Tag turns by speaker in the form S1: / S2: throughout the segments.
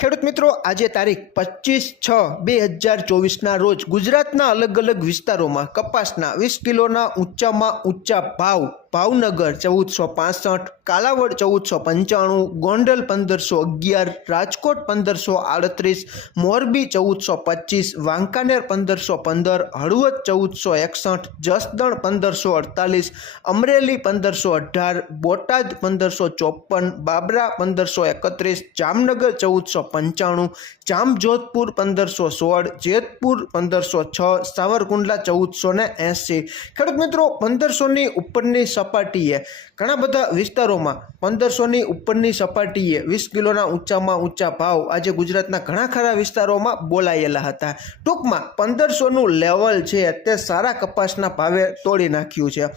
S1: ખેડૂત મિત્રો, આજે તારીખ પચીસ છ બે હજાર ચોવીસના રોજ ગુજરાતના અલગ અલગ વિસ્તારોમાં કપાસના વીસ કિલોના ઊંચામાં ઊંચા ભાવ ભાવનગર ચૌદસો પાસઠ, કાલાવડ ચૌદસો પંચાણું, ગોંડલ પંદરસો અગિયાર, રાજકોટ પંદરસો આડત્રીસ, મોરબી ચૌદસો પચીસ, વાંકાનેર પંદરસો પંદર, હળવદ ચૌદસો એકસઠ, જસદણ પંદરસો અડતાલીસ, અમરેલી પંદરસો અઢાર, બોટાદ પંદરસો ચોપન બાબરા પંદરસો એકત્રીસ, જામનગર ચૌદસો પંચાણું, જામજોધપુર પંદરસો સોળ, જેતપુર પંદરસો છ, સાવરકુંડલા ચૌદસો ને એંસી. ખેડૂત મિત્રો, પંદરસોની ઉપરની સપાટીએ. ઘણા બધા વિસ્તારોમાં પંદરસોની ઉપરની સપાટીએ વીસ કિલોના ઊંચામાં ઊંચા ભાવ આજે ગુજરાતના ઘણા ખરા વિસ્તારોમાં બોલાયેલા હતા. ટૂંકમાં પંદરસોનું લેવલ છે તે સારા કપાસના ભાવે તોડી નાખ્યું છે.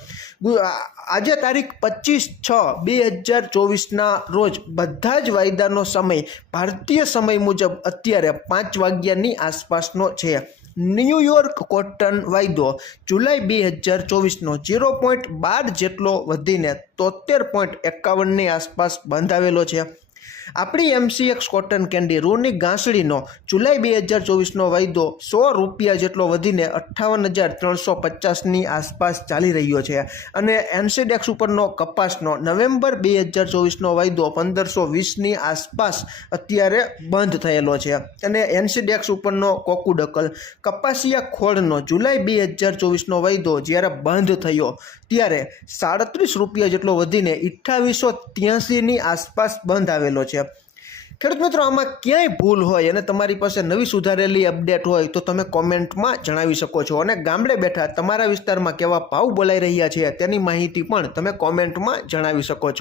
S1: આજે તારીખ પચીસ છ બે હજાર ચોવીસના રોજ બધા જ વાયદાનો સમય ભારતીય સમય મુજબ અત્યારે પાંચ વાગ્યાની આસપાસનો છે. ન્યૂયોર્ક કોટન વાયદો જુલાઈ બે હજાર ચોવીસનો ઝીરો પોઈન્ટ બાર જેટલો વધીને તોતેર પોઈન્ટ એકાવનની આસપાસ બંધાવેલો છે. આપણી એમસીએક્સ કોટન કેન્ડી રૂની ગાંસડીનો જુલાઈ બે હજાર ચોવીસનો વાયદો સો રૂપિયા જેટલો વધીને અઠ્ઠાવન હજાર ત્રણસો પચાસની આસપાસ ચાલી રહ્યો છે. અને એનસીડેક્સ ઉપરનો કપાસનો નવેમ્બર બે હજાર ચોવીસનો વાયદો પંદરસો વીસની આસપાસ અત્યારે બંધ થયેલો છે. અને એનસીડેક્સ ઉપરનો કોકુડકલ, કપાસિયા ખોળનો જુલાઈ બે હજાર ચોવીસનો વાયદો જ્યારે બંધ થયો ત્યારે સાડત્રીસ રૂપિયા જેટલો વધીને અઠ્ઠાવીસો ત્યાસીની આસપાસ બંધ આવેલો છે. ખેડૂત મિત્રો, આમાં ક્યાંય ભૂલ હોય અને તમારી પાસે નવી સુધારેલી અપડેટ હોય તો તમે કોમેન્ટમાં જણાવી શકો છો અને ગામડે બેઠા તમારા વિસ્તારમાં કેવા ભાવ બોલાઈ રહ્યા છે તેની માહિતી પણ તમે કોમેન્ટમાં જણાવી શકો છો.